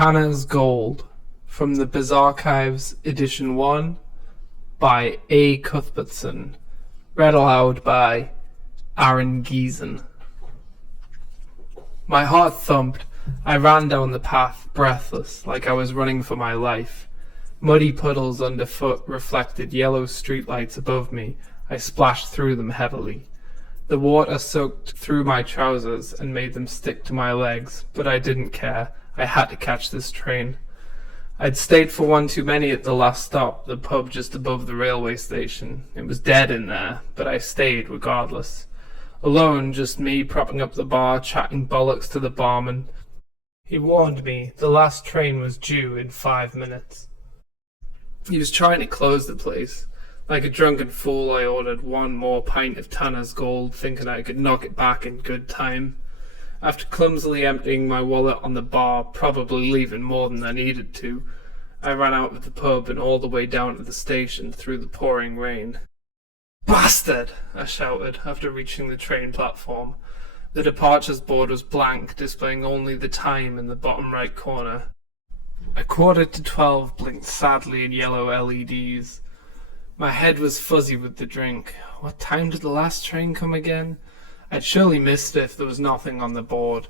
Tanner's Gold from the Bizarchives Edition 1 by A. Cuthbertson. Read aloud by Aaron Giesen. My heart thumped. I ran down the path, breathless, like I was running for my life. Muddy puddles underfoot reflected yellow streetlights above me. I splashed through them heavily. The water soaked through my trousers and made them stick to my legs, but I didn't care. I had to catch this train. I'd stayed for one too many at the last stop, the pub just above the railway station. It was dead in there, but I stayed regardless. Alone, just me propping up the bar, chatting bollocks to the barman. He warned me the last train was due in 5 minutes. He was trying to close the place. Like a drunken fool, I ordered one more pint of Tanner's Gold, thinking I could knock it back in good time. After clumsily emptying my wallet on the bar, probably leaving more than I needed to, I ran out of the pub and all the way down to the station through the pouring rain. "Bastard!" I shouted after reaching the train platform. The departures board was blank, displaying only the time in the bottom right corner. A 11:45 blinked sadly in yellow LEDs. My head was fuzzy with the drink. What time did the last train come again? I'd surely missed it if there was nothing on the board.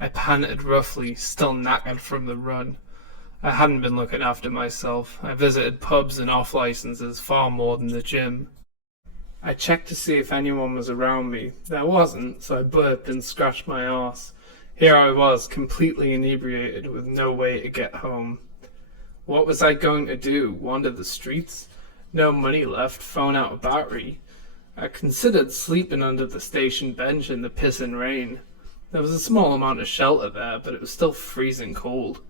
I panted roughly, still knackered from the run. I hadn't been looking after myself. I visited pubs and off-licenses far more than the gym. I checked to see if anyone was around me. There wasn't, so I burped and scratched my arse. Here I was, completely inebriated, with no way to get home. What was I going to do? Wander the streets? No money left, phone out of battery. I considered sleeping under the station bench in the pissing rain. There was a small amount of shelter there, but it was still freezing cold.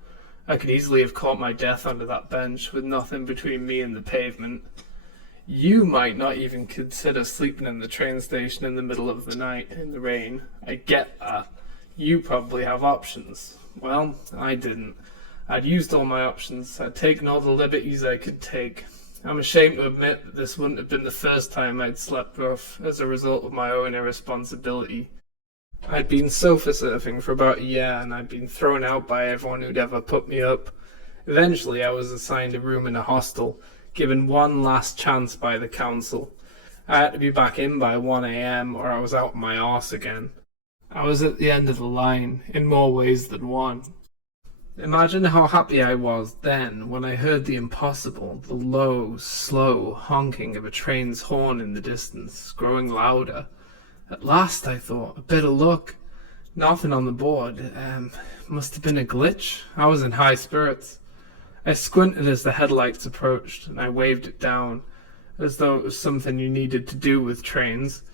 I could easily have caught my death under that bench, with nothing between me and the pavement. You might not even consider sleeping in the train station in the middle of the night, in the rain. I get that. You probably have options. Well, I didn't. I'd used all my options. I'd taken all the liberties I could take. I'm ashamed to admit that this wouldn't have been the first time I'd slept rough as a result of my own irresponsibility. I'd been sofa surfing for about a year, and I'd been thrown out by everyone who'd ever put me up. Eventually I was assigned a room in a hostel, given one last chance by the council. I had to be back in by 1 a.m. or I was out on my arse again. I was at the end of the line, in more ways than one. Imagine how happy I was then when I heard the impossible, the low, slow honking of a train's horn in the distance, growing louder. At last, I thought, a bit of luck. Nothing on the board. Must have been a glitch. I was in high spirits. I squinted as the headlights approached, and I waved it down, as though it was something you needed to do with trains.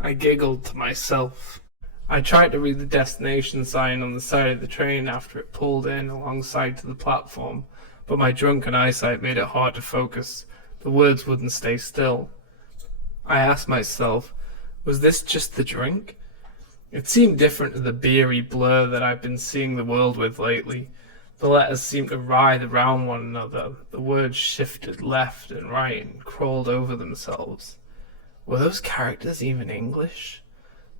I giggled to myself. I tried to read the destination sign on the side of the train after it pulled in alongside to the platform, but my drunken eyesight made it hard to focus. The words wouldn't stay still. I asked myself, was this just the drink? It seemed different to the beery blur that I've been seeing the world with lately. The letters seemed to writhe around one another. The words shifted left and right and crawled over themselves. Were those characters even English?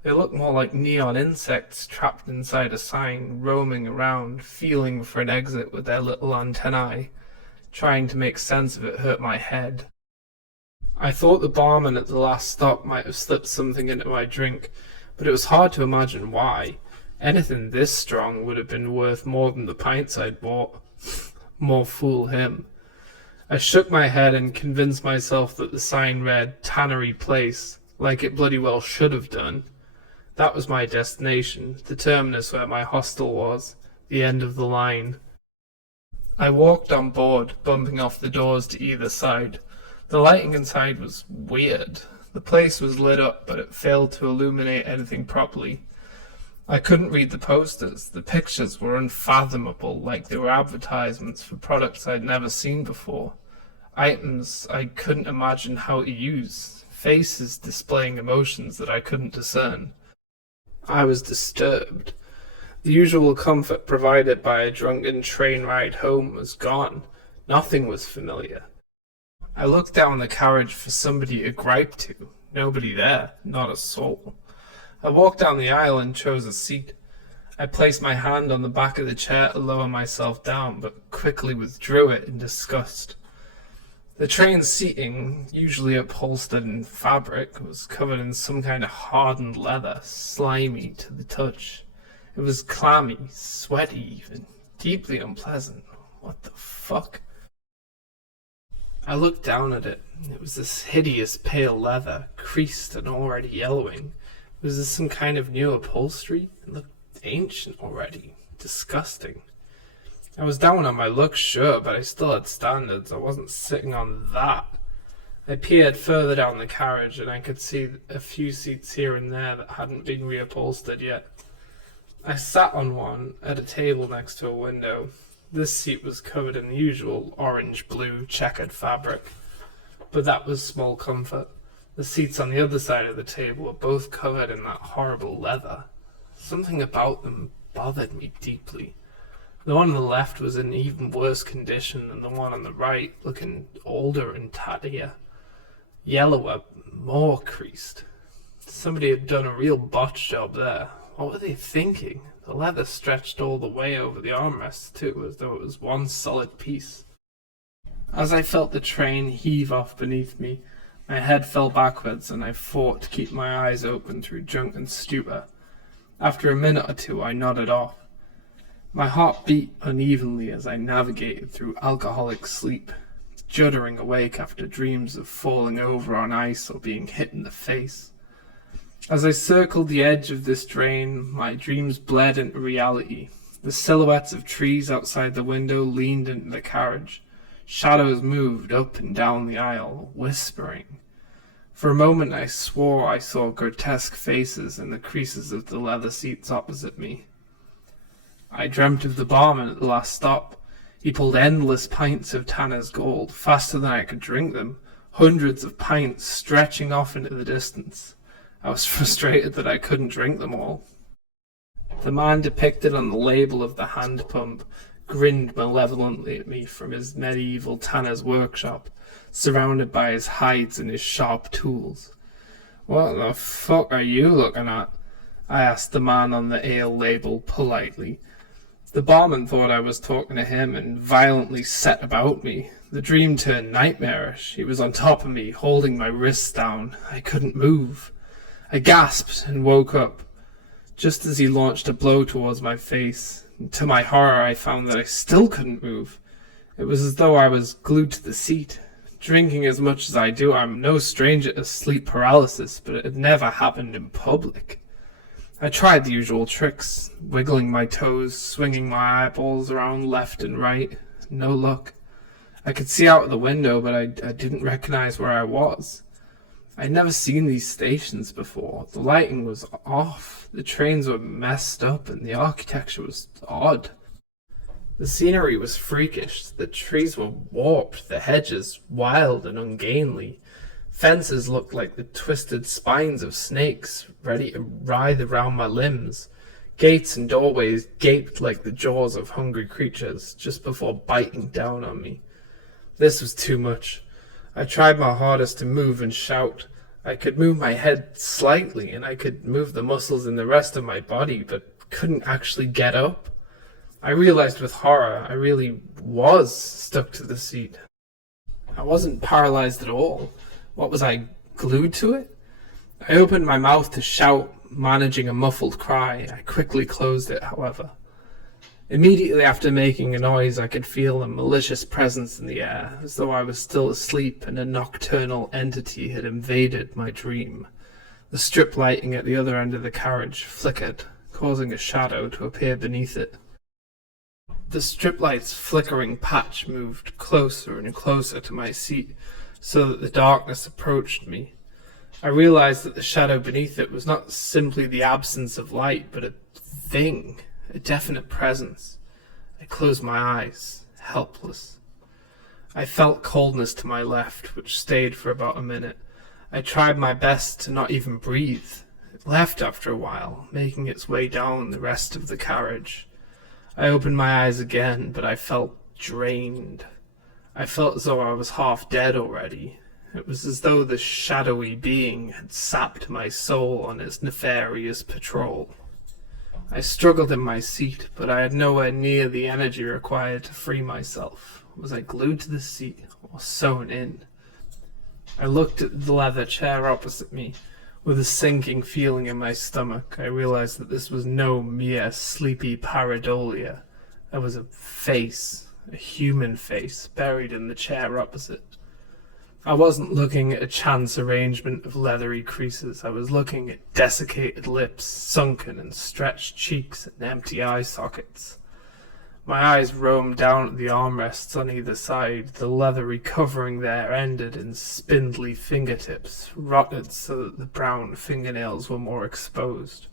They looked more like neon insects trapped inside a sign, roaming around, feeling for an exit with their little antennae. Trying to make sense of it hurt my head. I thought the barman at the last stop might have slipped something into my drink, but it was hard to imagine why. Anything this strong would have been worth more than the pints I'd bought. More fool him. I shook my head and convinced myself that the sign read Tannery Place, like it bloody well should have done. That was my destination, the terminus where my hostel was, the end of the line. I walked on board, bumping off the doors to either side. The lighting inside was weird. The place was lit up, but it failed to illuminate anything properly. I couldn't read the posters. The pictures were unfathomable, like they were advertisements for products I'd never seen before. Items I couldn't imagine how to use. Faces displaying emotions that I couldn't discern. I was disturbed. The usual comfort provided by a drunken train ride home was gone. Nothing was familiar. I looked down the carriage for somebody to gripe to. Nobody there, not a soul. I walked down the aisle and chose a seat. I placed my hand on the back of the chair to lower myself down, but quickly withdrew it in disgust. The train's seating, usually upholstered in fabric, was covered in some kind of hardened leather, slimy to the touch. It was clammy, sweaty even, deeply unpleasant. What the fuck? I looked down at it. It was this hideous pale leather, creased and already yellowing. Was this some kind of new upholstery? It looked ancient already. Disgusting. I was down on my looks, sure, but I still had standards. I wasn't sitting on that. I peered further down the carriage, and I could see a few seats here and there that hadn't been reupholstered yet. I sat on one at a table next to a window. This seat was covered in the usual orange-blue checkered fabric, but that was small comfort. The seats on the other side of the table were both covered in that horrible leather. Something about them bothered me deeply. The one on the left was in even worse condition than the one on the right, looking older and tattier. Yellower, more creased. Somebody had done a real botch job there. What were they thinking? The leather stretched all the way over the armrests too, as though it was one solid piece. As I felt the train heave off beneath me, my head fell backwards and I fought to keep my eyes open through drunken stupor. After a minute or two I nodded off. My heart beat unevenly as I navigated through alcoholic sleep, juddering awake after dreams of falling over on ice or being hit in the face. As I circled the edge of this drain, my dreams bled into reality. The silhouettes of trees outside the window leaned into the carriage. Shadows moved up and down the aisle, whispering. For a moment I swore I saw grotesque faces in the creases of the leather seats opposite me. I dreamt of the barman at the last stop. He pulled endless pints of Tanner's Gold, faster than I could drink them, hundreds of pints stretching off into the distance. I was frustrated that I couldn't drink them all. The man depicted on the label of the hand pump grinned malevolently at me from his medieval tanner's workshop, surrounded by his hides and his sharp tools. "What the fuck are you looking at?" I asked the man on the ale label politely. The barman thought I was talking to him and violently set about me. The dream turned nightmarish. He was on top of me, holding my wrists down. I couldn't move. I gasped and woke up, just as he launched a blow towards my face. To my horror, I found that I still couldn't move. It was as though I was glued to the seat. Drinking as much as I do, I'm no stranger to sleep paralysis, but it had never happened in public. I tried the usual tricks, wiggling my toes, swinging my eyeballs around left and right. No luck. I could see out of the window, but I didn't recognize where I was. I'd never seen these stations before. The lighting was off, the trains were messed up, and the architecture was odd. The scenery was freakish, the trees were warped, the hedges wild and ungainly. Fences looked like the twisted spines of snakes, ready to writhe around my limbs. Gates and doorways gaped like the jaws of hungry creatures, just before biting down on me. This was too much. I tried my hardest to move and shout. I could move my head slightly, and I could move the muscles in the rest of my body, but couldn't actually get up. I realized with horror I really was stuck to the seat. I wasn't paralyzed at all. What was I, glued to it? I opened my mouth to shout, managing a muffled cry. I quickly closed it, however. Immediately after making a noise, I could feel a malicious presence in the air, as though I was still asleep and a nocturnal entity had invaded my dream. The strip lighting at the other end of the carriage flickered, causing a shadow to appear beneath it. The strip light's flickering patch moved closer and closer to my seat, so that the darkness approached me. I realized that the shadow beneath it was not simply the absence of light, but a thing. A definite presence. I closed my eyes, helpless. I felt coldness to my left, which stayed for about a minute. I tried my best to not even breathe. It left after a while, making its way down the rest of the carriage. I opened my eyes again, but I felt drained. I felt as though I was half dead already. It was as though the shadowy being had sapped my soul on its nefarious patrol. I struggled in my seat, but I had nowhere near the energy required to free myself. Was I glued to the seat or sewn in? I looked at the leather chair opposite me. With a sinking feeling in my stomach, I realized that this was no mere sleepy pareidolia. There was a face, a human face, buried in the chair opposite. I wasn't looking at a chance arrangement of leathery creases. I was looking at desiccated lips, sunken and stretched cheeks, and empty eye sockets. My eyes roamed down at the armrests on either side. The leathery covering there ended in spindly fingertips, rotted so that the brown fingernails were more exposed.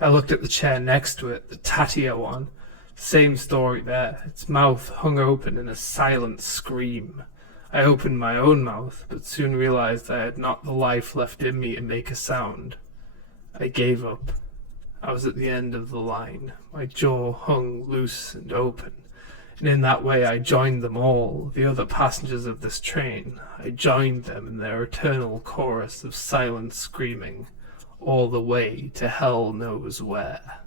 I looked at the chair next to it, the tattier one. Same story there. Its mouth hung open in a silent scream. I opened my own mouth, but soon realized I had not the life left in me to make a sound. I gave up. I was at the end of the line. My jaw hung loose and open, and in that way I joined them all, the other passengers of this train. I joined them in their eternal chorus of silent screaming, all the way to hell knows where.